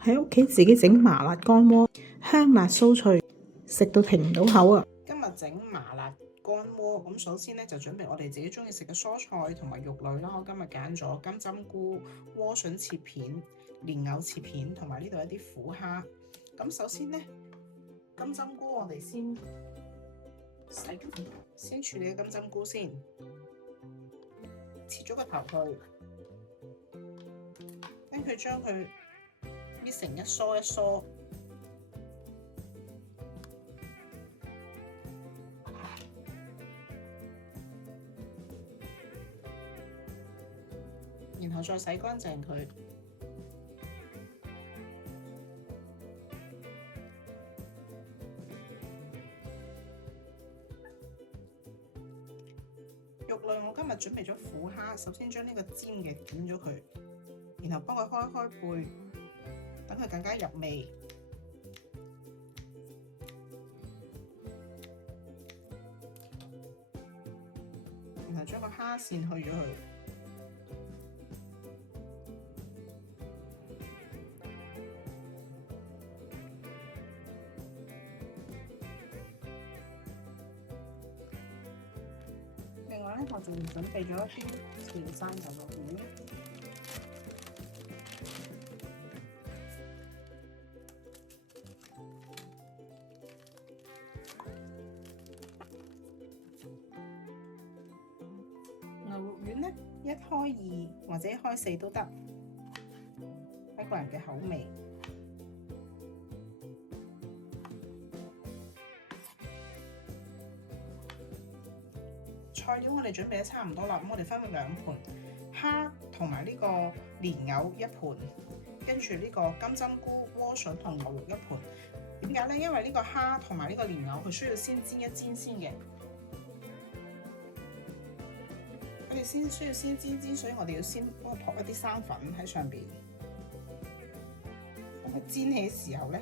喺屋企自己整麻辣乾鍋，香辣酥脆，食到停唔到口啊！今日整麻辣乾鍋，咁首先咧就準備我哋自己中意食嘅蔬菜同埋肉類啦。我今日揀咗金針菇、萵筍切片、蓮藕切片，同埋呢度一啲苦蝦。咁首先咧，金針菇我哋先處理金針菇先，切咗個頭去，跟住將佢搣成一梳一梳。然後再洗乾淨佢。肉類我今日準備咗苦蝦，首先將呢個尖嘅剪咗佢，然後幫佢開開背，等佢更加入味。然後將個蝦線去咗佢。另外咧，我仲準備咗一啲潮汕牛肉丸。牛肉丸咧，一開2或者一開4都得，睇個人嘅口味。材料我哋準備得差唔多啦，咁我哋分2盤，蝦同埋呢個蓮藕1盤，跟住呢個金針菇、萵筍同牛肉1盤。點解咧？因為呢個蝦同埋呢個蓮藕佢需要先煎一煎先嘅，佢哋需要先煎，所以我哋要先幫佢撲一啲生粉喺上邊。咁佢煎起嘅時候咧，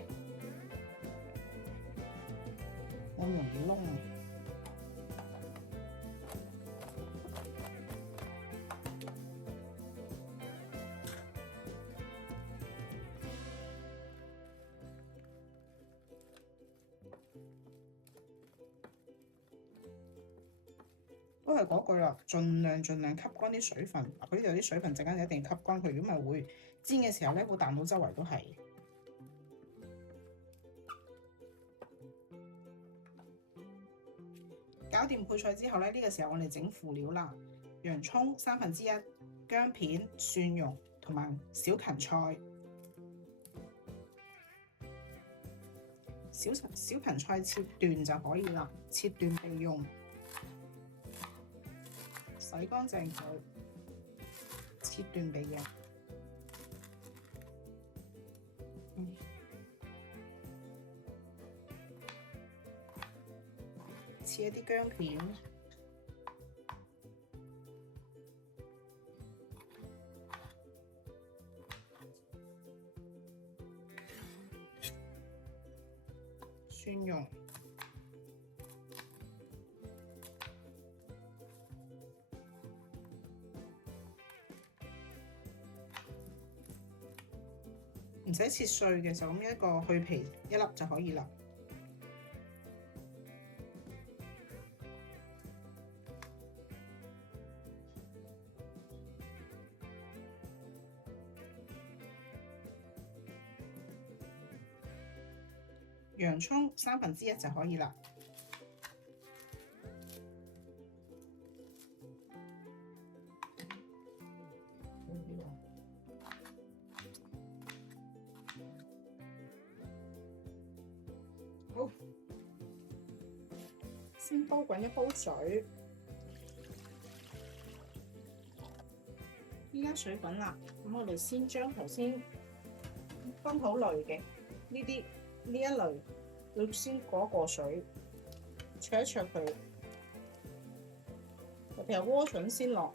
冇咁容易燶。都係嗰句啦，盡量吸乾啲水分。佢呢度啲水分陣間一定吸乾佢，如果唔係會煎嘅時候咧，會彈到周圍都係。搞掂配菜之後咧，呢個時候我哋整輔料啦。洋葱1/3，薑片、蒜蓉同埋小芹菜。小芹菜切段就可以啦，切段備用。洗乾淨佢，切段備用。切一啲薑片，蒜蓉。唔使切碎嘅，就咁一個去皮1粒就可以啦。洋葱1/3就可以啦。好，先煲滾一煲水，依家水滾啦，咁我哋先將頭先分好類嘅呢一類，要先過水，焯一焯佢，特別係萵筍先落。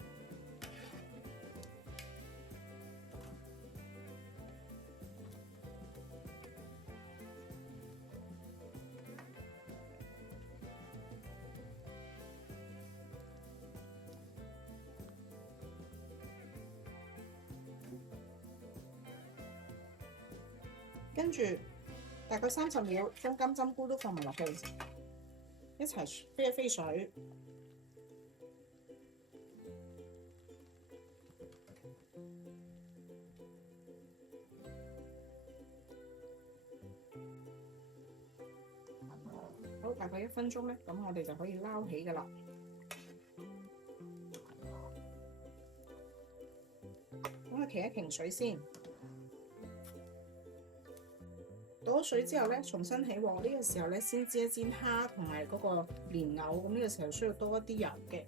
跟住大概30秒，將金針菇都放埋落去，一齊飛一飛水。好，大概1分鐘咧，咁我哋就可以撈起㗎啦。咁啊，擎一擎水先。倒咗水之後咧，重新起鑊。呢個時候咧，先煎一煎蝦同埋嗰個蓮藕。咁呢個時候需要多一啲油嘅。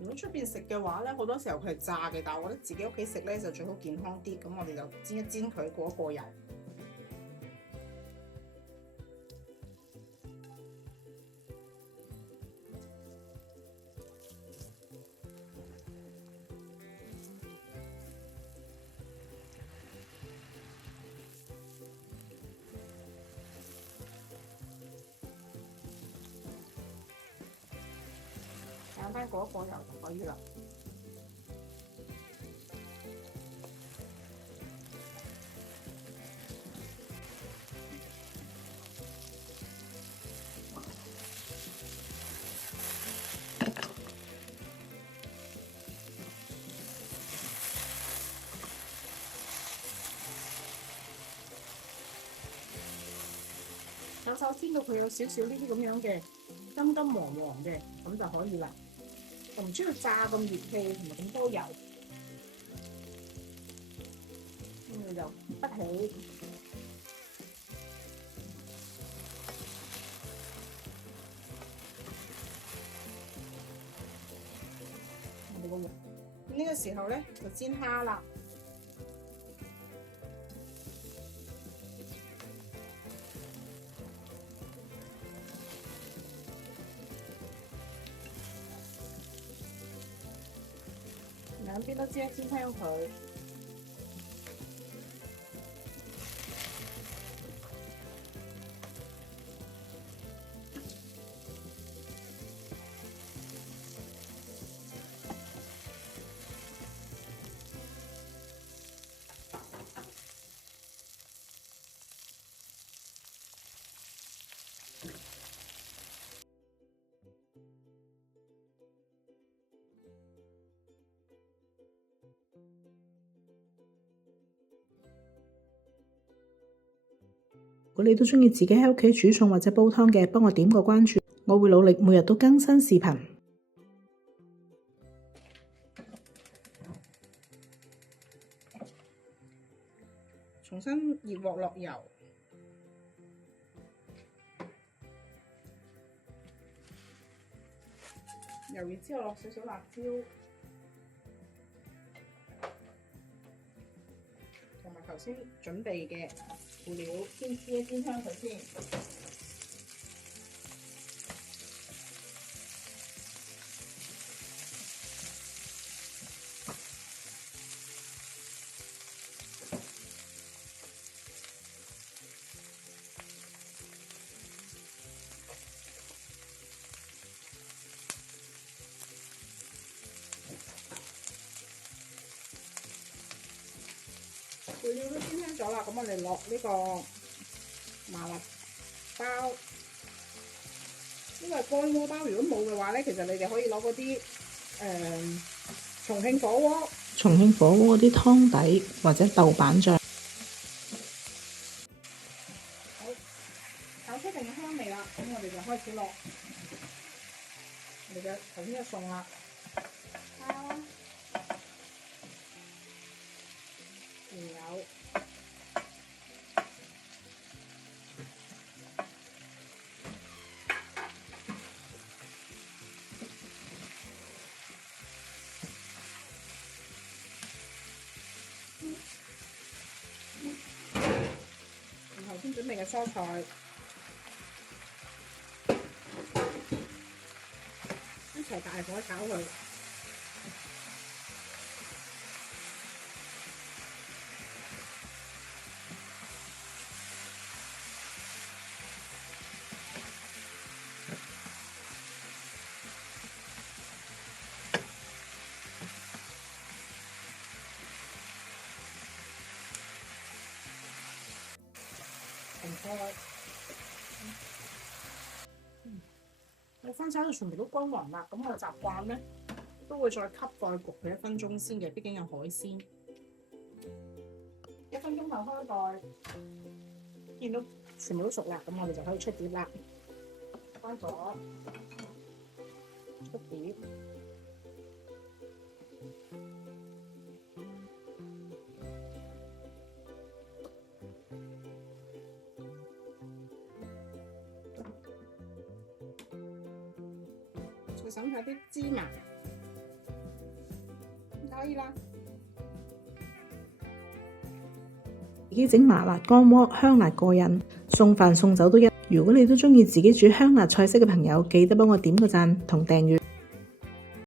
如果出邊食嘅話咧，好多時候佢係炸嘅，但係我覺得自己屋企食咧就最好健康啲。咁我哋就煎一煎佢，過一過油。簡單過一過油就可以啦。手煎到佢有少少呢啲咁樣嘅金金黃黃嘅，咁就可以啦。就唔需要炸咁熱氣同埋咁多油，跟住就不起。咁呢個時候咧就煎蝦啦。兩邊都煎一煎香佢，如果你都鍾意自己喺屋企煮餸或者煲湯嘅，幫我點個關注，我會努力每日都更新視頻。重新熱鑊落油，油熱之後落少少辣椒，同埋頭先準備嘅輔料，先煎一煎香佢先。輔料都煎香咗啦，咁我哋落呢個麻辣包，呢個係乾鍋包。如果冇嘅話咧，其實你哋可以攞嗰啲重慶火鍋。重慶火鍋啲湯底或者豆瓣醬。好，炒出定嘅香味啦，咁我哋就開始落我哋嘅頭先嘅餸啦，蝦、蓮藕。頭先準備嘅蔬菜，一齊大火炒佢。我翻炒到全部都均勻啦，咁我習慣咧都會再吸蓋焗佢1分鐘先嘅，畢竟有海鮮。1分鐘後開蓋，見到全部都熟啦，咁我哋就可以出碟啦。關咗，出碟。再省下啲芝麻，可以啦。自己整麻辣乾鍋，香辣過癮，送飯送酒都一。如果你都鍾意自己煮香辣菜式嘅朋友，記得幫我點個讚同訂閱。